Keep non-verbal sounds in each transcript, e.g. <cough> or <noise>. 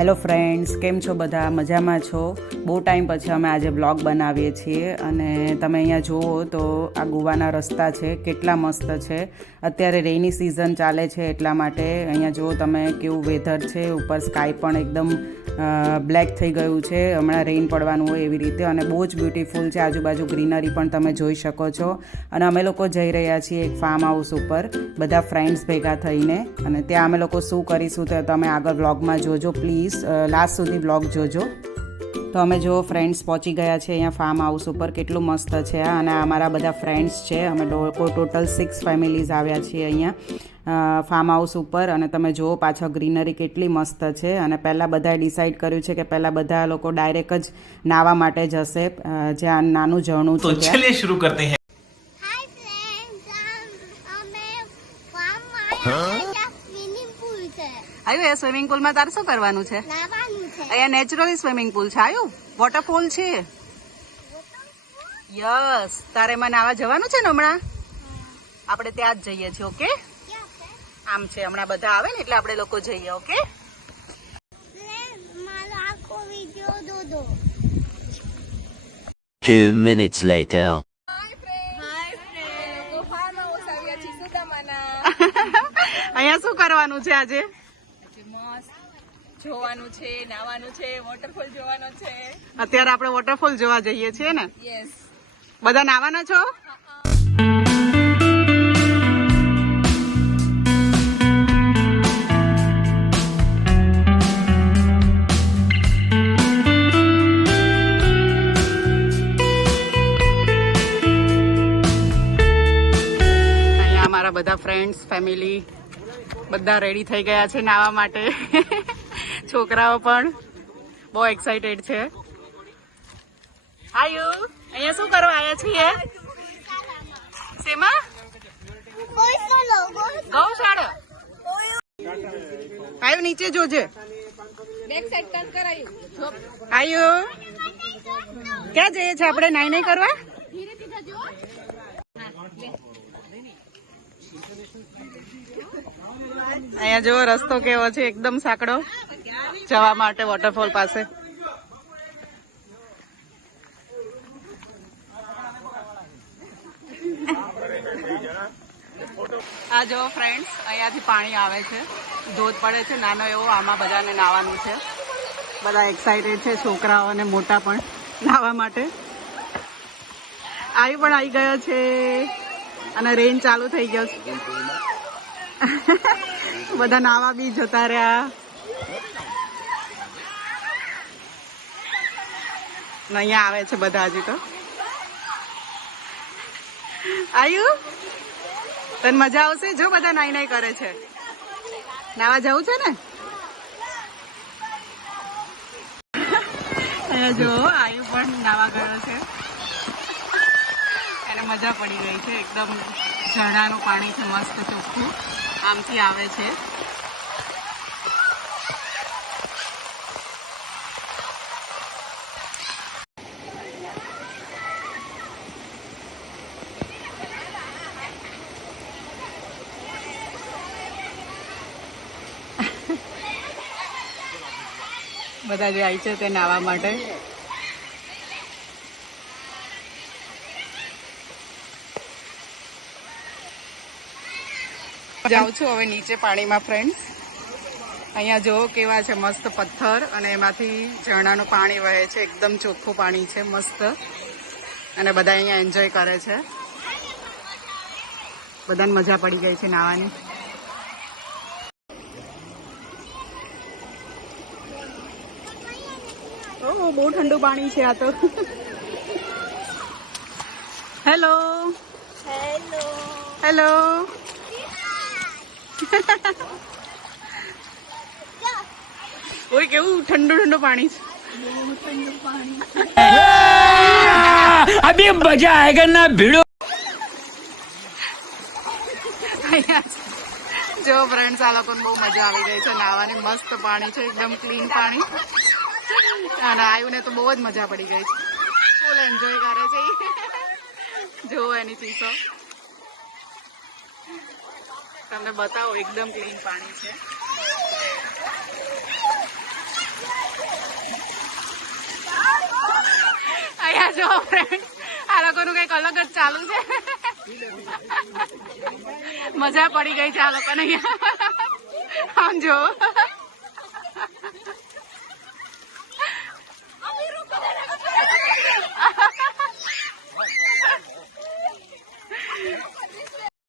Hello friends કેમ છો બધા? મજામાં છો? બહુ ટાઈમ પછી અમે આજે બ્લોગ બનાવીએ છીએ અને તમે અહીંયા જુઓ તો આ ગોવાના રસ્તા છે, કેટલા મસ્ત છે. અત્યારે રેની સિઝન ચાલે છે એટલા માટે અહીંયા જુઓ તમે કેવું વેધર છે, ઉપર સ્કાય પણ એકદમ બ્લેક થઈ ગયું છે, હમણાં રેઇન પડવાનું હોય એવી રીતે અને બહુ જ બ્યુટિફુલ છે, આજુબાજુ ગ્રીનરી પણ તમે જોઈ શકો છો. અને અમે લોકો જઈ રહ્યા છીએ એક ફાર્મ હાઉસ ઉપર, બધા ફ્રેન્ડ્સ ભેગા થઈને. અને ત્યાં અમે લોકો શું કરીશું તે તમે આગળ વ્લોગમાં જોજો પ્લીઝ લાસ્ટ સુધી વ્લોગ જોજો. તો અમે જો ફ્રેન્ડ્સ પહોંચી ગયા છે અહીંયા ફાર્મ હાઉસ ઉપર કેટલું મસ્ત છે આ અને અમારા બધા ફ્રેન્ડ્સ છે. અમે લોકો ટોટલ સિક્સ ફેમિલીઝ આવ્યા છીએ અહીંયા ફાર્મ હાઉસ ઉપર. અને તમે જુઓ પાછો ગ્રીનરી કેટલી મસ્ત છે. અને પહેલાં બધાએ ડિસાઇડ કર્યું છે કે પહેલાં બધા લોકો ડાયરેક્ટ જ નાવા માટે જશે જ્યાં નાનું ઝરણું છે શરૂ કરતે આવ્યું? એ સ્વિમિંગ પુલમાં તારે શું કરવાનું છે? અહીંયા નેચરલી સ્વિમિંગ પુલ છે. આવ્યું? વોટરફોલ છે? યસ તારે મને આવા જવાનું છે ને હમણાં? આપણે ત્યાં જ જઈએ છીએ ઓકે આમ છે હમણાં બધા આવે ને એટલે આપણે લોકો જઈએ ઓકે ફ્રેન્ડ મારો આખો Two minutes later. <laughs> અહીંયા શું કરવાનું છે આજે? જોવાનું છે નાવાનું છે વોટરફોલ જોવાનો છે. અત્યારે આપણે વોટરફોલ જોવા જઈએ છીએ ને? યસ બધા નાવાના છો? બધા ફ્રેન્ડ્સ ફેમિલી બધા રેડી થઈ ગયા છે નાવા માટે. છોકરાઓ પણ બહુ એક્સાઇટેડ છે. આયુ અહીંયા શું કરવા આવ્યા છીએ? નીચે જોજે. આયુ ક્યાં જઈએ છે આપણે? નાઈ નાઈ કરવા? અહીંયા જો રસ્તો કેવો છે, એકદમ સાંકડો. જવા માટે વોટરફોલ પાસે. આ જો ફ્રેન્ડ્સ અહીંયાથી પાણી આવે છે. ધોધ પડે છે, નાનો એવો, આમાં બધાને નાવાનું છે. બધા એક્સાઇટેડ છે, છોકરાઓ અને મોટા પણ નાવા માટે. આવી પણ આવી ગયો છે. અને રેન ચાલુ થઈ ગયો છે. બધા નાવા બી જતા રહ્યા. અહીંયા આવે છે બધા હજી તો. આયુ? તને મજા આવશે? જો બધા નાઈ નાઈ કરે છે. નાવા જવું છે ને? જો, આયુ પણ નાવા ગયો છે. એને મજા પડી ગઈ છે, એકદમ ઝરણાનું પાણી છે, મસ્ત ચોખ્ખું. આમથી આવે છે. બધા જે આવી છે તે નાવા માટે. જાઉં છું હવે નીચે પાણીમાં ફ્રેન્ડ્સ અહીંયા જો કેવા છે મસ્ત પથ્થર અને એમાંથી ઝરણાનું પાણી વહે છે. એકદમ ચોખ્ખું પાણી છે, મસ્ત. અને બધા અહીંયા એન્જોય કરે છે. બધાને મજા પડી ગઈ છે નાવાની. બહુ ઠંડુ પાણી છે આ તો. હેલો. હેલો. હેલો. ઓય કેવું ઠંડુ ઠંડુ પાણી છે. અભી મજા આયેગા ના ભીડો? જો. ફ્રેન્ડ્સ આ લોકોને બહુ મજા આવી ગઈ છે. નાવાની મસ્ત પાણી છે એકદમ ક્લીન પાણી. અને આવ્યું તો બહુ જ મજા પડી ગઈ છે. ફૂલ એન્જોય કરે છે. જુઓ એની ચીસો. તમને બતાવો, એકદમ ક્લીન પાણી છે. અહીંયા જો ફ્રેન્ડ આ લોકોનું કંઈક અલગ જ ચાલુ છે. મજા પડી ગઈ છે આ લોકોને અહીંયા. આમ જો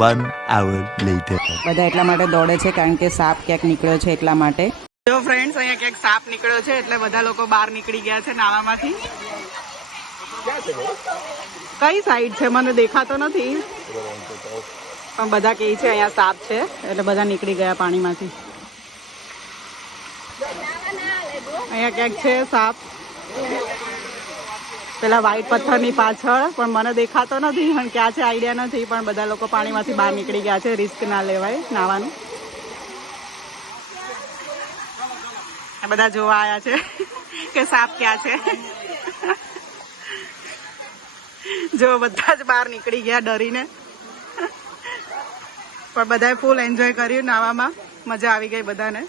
One આવર લેટર બધા એટલા માટે દોડે છે કારણ કે સાપ ક્યાંક નીકળ્યો છે એટલા માટે. જો ફ્રેન્ડ્સ અહીંયા ક્યાંક સાપ નીકળ્યો છે એટલે બધા લોકો બહાર નીકળી ગયા છે નાવામાંથી. કઈ સાઈડ છે? મને દેખાતો નથી. પણ બધા કહે છે અહીંયા સાપ છે એટલે બધા નીકળી ગયા પાણીમાંથી. અહીંયા ક્યાંક છે સાપ? પેલા વ્હાઈટ પથ્થરની પાછળ, પણ મને દેખાતો નથી પણ ક્યાં છે આઈડિયા નથી, પણ બધા લોકો પાણીમાંથી બહાર નીકળી ગયા છે રિસ્ક ના લેવાય, નાવાનું. બધા જોવા આવ્યા છે કે સાપ ક્યાં છે? જો બધા જ બહાર નીકળી ગયા ડરીને. પણ બધાએ ફૂલ એન્જોય કર્યું, નાવામાં. મજા આવી ગઈ બધાને.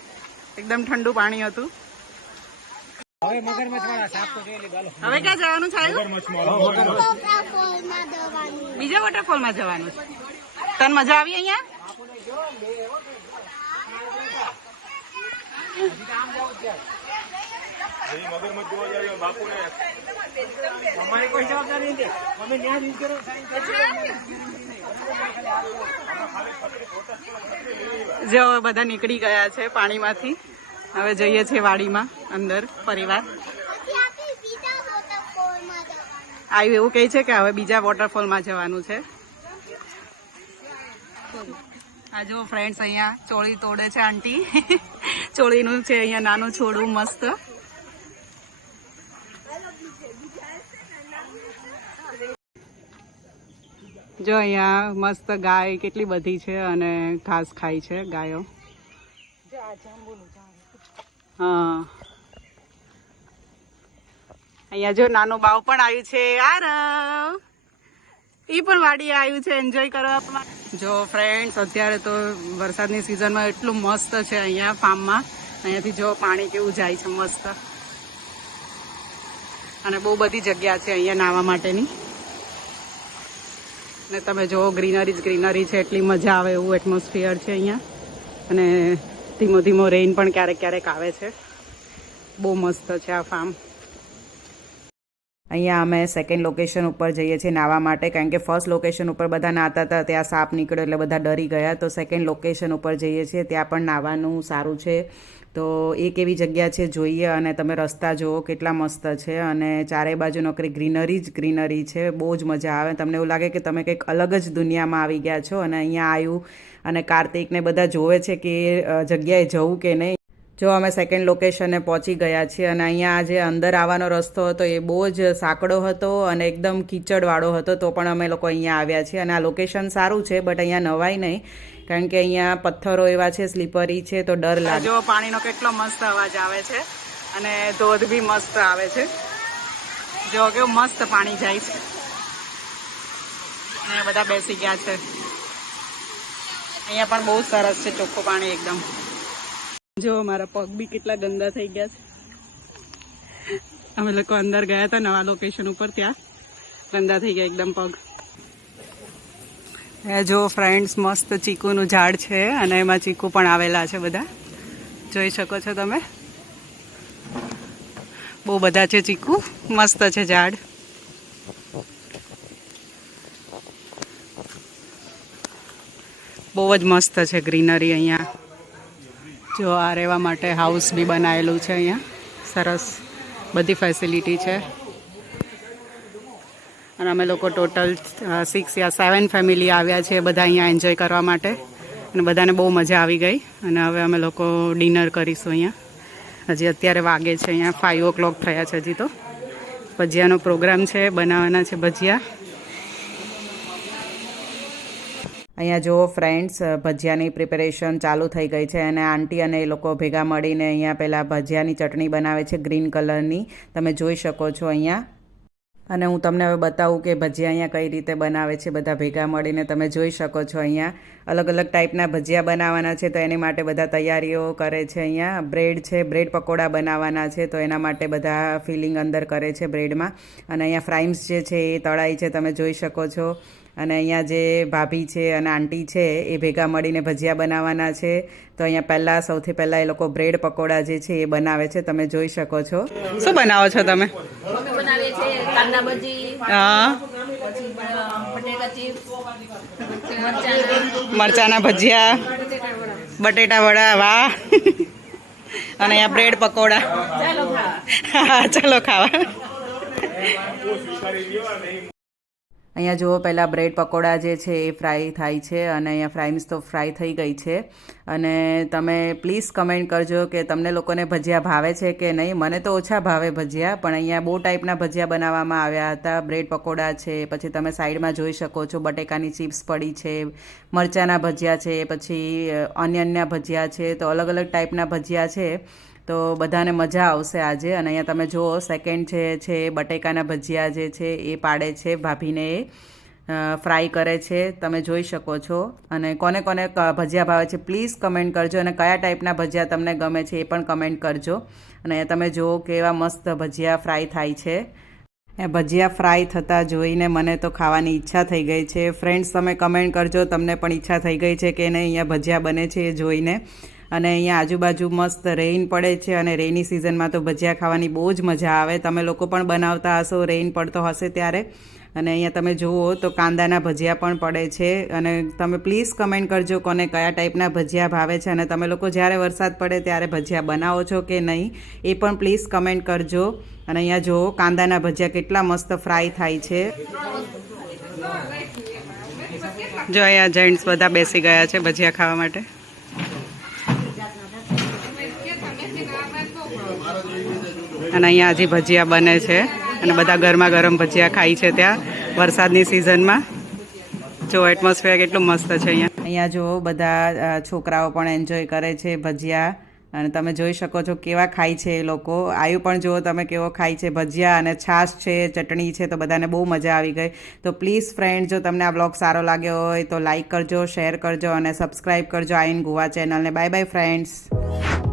એકદમ ઠંડુ પાણી હતું. હવે ક્યાં જવાનું છે બીજા વોટરફોલમાં જવાનું છે. તને મજા આવી અહીંયા? જો બધા નીકળી ગયા છે પાણીમાંથી. હવે જઈએ છીએ વાડીમાં, અંદર, પરિવાર. આવ્યું એવું કહે છે કે હવે બીજા વોટરફોલમાં જવાનું છે. આ જો ફ્રેન્ડ્સ અહીંયા, ચોળી તોડે છે આંટી. ચોળીનું છે અહીંયા નાનું છોડવું મસ્ત. જો અહીંયા મસ્ત ગાય કેટલી બધી છે અને ઘાસ ખાય છે ગાયો. હા. અહીંયા જો નાનું બાવ પણ આવ્યું છે. આરવ. ઈ પણ વાડીએ આવ્યું છે. એન્જોય કરવા. જો ફ્રેન્ડ્સ અત્યારે તો વરસાદની સિઝનમાં એટલું મસ્ત છે અહીંયા ફાર્મમાં અહીંયાથી જો પાણી કેવું જાય છે મસ્ત. અને બહુ બધી જગ્યા છે અહીંયા નાહવા માટેની. ને તમે જો ગ્રીનરી જ ગ્રીનરી છે, એટલી મજા આવે, એવું એટમોસ્ફિયર છે અહીંયા. અને ધીમો ધીમો રેઇન પણ ક્યારેક ક્યારેક આવે છે. બહુ મસ્ત છે આ ફાર્મ અહીંયા અમે સેકન્ડ લોકેશન ઉપર જઈએ છીએ નાહવા માટે, કારણ કે ફર્સ્ટ લોકેશન ઉપર બધા નાતા હતા, ત્યાં સાપ નીકળ્યો એટલે બધા ડરી ગયા. તો સેકન્ડ લોકેશન ઉપર જઈએ છીએ, ત્યાં પણ નાહવાનું સારું છે. તો એક એવી જગ્યા છે જોઈએ અને તમે રસ્તા જુઓ કેટલા મસ્ત છે અને ચારે બાજુ નોકરી ગ્રીનરી જ ગ્રીનરી છે. બહુ જ મજા આવે. તમને એવું લાગે કે તમે કંઈક અલગ જ દુનિયામાં આવી ગયા છો અને અહીંયા આવ્યું અને કાર્તિકને બધા જોવે છે કે એ જગ્યાએ જવું કે નહીં. જો અમે સેકન્ડ લોકેશને પહોંચી ગયા છીએ અને અહીંયા જે અંદર આવવાનો રસ્તો હતો એ બહુ જ સાંકડો હતો અને એકદમ કીચડવાળો હતો, તો પણ અમે લોકો અહીંયા આવ્યા છીએ. અને આ લોકેશન સારું છે બટ અહીંયા નવાય નહીં. કારણ કે અહીંયા પથ્થરો એવા છે સ્લીપરી છે, તો ડર લાગે. જો પાણીનો કેટલો મસ્ત અવાજ આવે છે અને ધોધ બી મસ્ત આવે છે. જો કેવું મસ્ત પાણી જાય છે. અને બધા બેસી ગયા છે. અહીંયા પણ બહુ સરસ છે ચોખ્ખું પાણી એકદમ. જો મારા પગ બી કેટલા ગંદા થઈ ગયા છે. અમે લોકો અંદર ગયા હતા નવા લોકેશન ઉપર ત્યાં. ગંદા થઈ ગયા એકદમ પગ. એ જો ફ્રેન્ડ્સ મસ્ત ચીકુનું ઝાડ છે અને એમાં ચીકુ પણ આવેલા છે બધા. જોઈ શકો છો તમે? બહુ બધા છે ચીકુ. મસ્ત છે ઝાડ. બહુ જ મસ્ત છે ગ્રીનરી અહીંયા. જો આ રહેવા માટે હાઉસ બી બનાવેલું છે અહીંયા. સરસ બધી ફેસિલિટી છે. અને અમે લોકો ટોટલ સિક્સ યા સેવન ફેમિલી આવ્યા છે બધા અહીંયા એન્જોય કરવા માટે. અને બધાને બહુ મજા આવી ગઈ. અને હવે અમે લોકો ડિનર કરીશું અહીંયા. હજી અત્યારે વાગે છે અહીંયા ફાઇવ ઓ ક્લોક થયા છે હજી તો. ભજીયાનો પ્રોગ્રામ છે, બનાવવાના છે ભજીયા. અહીંયા જો ફ્રેન્ડ્સ ભજીયાની પ્રિપેરેશન ચાલુ થઈ ગઈ છે અને આંટી અને એ લોકો ભેગા મળીને અહીંયા પહેલાં ભજીયાની ચટણી બનાવે છે ગ્રીન કલરની તમે જોઈ શકો છો અહીંયા. અને હું તમને હવે બતાવું કે ભજીયા અહીંયા કઈ રીતે બનાવે છે, બધા ભેગા મળીને તમે જોઈ શકો છો અહીંયા. અલગ અલગ ટાઈપના ભજીયા બનાવવાના છે, તો એની માટે બધા તૈયારીઓ કરે છે અહીંયા. બ્રેડ છે બ્રેડ પકોડા બનાવવાના છે, તો એના માટે બધા ફિલિંગ અંદર કરે છે બ્રેડમાં અને અહીંયા ફ્રાઈમ્સ જે છે એ તળાઈ છે, તમે જોઈ શકો છો. અને અહીંયા જે ભાભી છે અને આંટી છે એ ભેગા મળીને ભજીયા બનાવવાના છે. તો અહીંયા પહેલાં સૌથી પહેલાં એ લોકો બ્રેડ પકોડા જે છે એ બનાવે છે. તમે જોઈ શકો છો. શું બનાવો છો તમે? મરચાના ભજીયા. બટેટા વડા. વાહ. અને અહીંયા બ્રેડ પકોડા. હા ચાલો ખાવા. અહીંયા જુઓ, પહેલાં બ્રેડ પકોડા જે છે એ ફ્રાય થાય છે અને અહીંયા ફ્રાઈમ્સ તો ફ્રાય થઈ ગઈ છે. અને તમે પ્લીઝ કમેન્ટ કરજો કે તમને લોકોને ભજીયા ભાવે છે કે નહીં. મને તો ઓછા ભાવે ભજીયા, પણ અહીંયા બહુ ટાઈપના ભજીયા બનાવવામાં આવ્યા હતા. બ્રેડ પકોડા છે, પછી તમે સાઈડમાં જોઈ શકો છો, બટેકાની ચિપ્સ પડી છે, મરચાંના ભજીયા છે, પછી ઓનિયનના ભજીયા છે. તો અલગ અલગ ટાઈપના ભજીયા છે. તો બધાને મજા આવશે આજે. અને અહીંયા તમે જુઓ સેકન્ડ છે છે, બટેકાના ભજીયા જે છે, એ પાડે છે ભાભીને એ. ફ્રાય કરે છે. તમે જોઈ શકો છો. અને કોને કોને ભજીયા ભાવે છે પ્લીઝ કમેન્ટ કરજો. અને કયા ટાઈપના ભજીયા તમને ગમે છે, એ પણ કમેન્ટ કરજો. અને અહીંયા તમે જુઓ કેવા મસ્ત ભજીયા ફ્રાય થાય છે. એ ભજીયા ફ્રાય થતાં જોઈને મને તો ખાવાની ઈચ્છા થઈ ગઈ છે. ફ્રેન્ડ્સ તમે કમેન્ટ કરજો. તમને પણ ઈચ્છા થઈ ગઈ છે કે નહીં અહીંયા ભજીયા બને છે એ જોઈને. અને અહીંયા આજુબાજુ મસ્ત રેઇન પડે છે અને રેઇની સિઝનમાં તો ભજીયા ખાવાની બહુ જ મજા આવે. તમે લોકો પણ બનાવતા હશો રેઇન પડતો હશે ત્યારે. અને અહીંયા તમે જુઓ તો કાંદાના ભજીયા પણ પડે છે. અને તમે પ્લીઝ કમેન્ટ કરજો કોને કયા ટાઈપના ભજીયા ભાવે છે અને તમે લોકો જ્યારે વરસાદ પડે ત્યારે ભજીયા બનાવો છો કે નહીં, એ પણ પ્લીઝ કમેન્ટ કરજો. અને અહીંયા જુઓ કાંદાના ભજીયા કેટલા મસ્ત ફ્રાય થાય છે. જો અહીંયા જેન્ટ્સ બધા બેસી ગયા છે ભજીયા ખાવા માટે. અને અહીંયા હજી ભજીયા બને છે અને બધા ગરમા ગરમ ભજીયા ખાય છે ત્યાં વરસાદની સિઝનમાં. જો એટમોસ્ફિયર કેટલું મસ્ત છે અહીંયા. અહીંયા જો બધા છોકરાઓ પણ એન્જોય કરે છે ભજીયા. અને તમે જોઈ શકો છો કેવા ખાય છે એ લોકો. આયુ પણ જુઓ તમે કેવો ખાય છે ભજીયા અને છાશ છે, ચટણી છે, તો બધાને બહુ મજા આવી ગઈ. તો પ્લીઝ ફ્રેન્ડ જો તમને આ બ્લોગ સારો લાગ્યો હોય તો લાઇક કરજો શેર કરજો અને સબસ્ક્રાઈબ કરજો આઈન ગોવા ચેનલને બાય બાય ફ્રેન્ડ્સ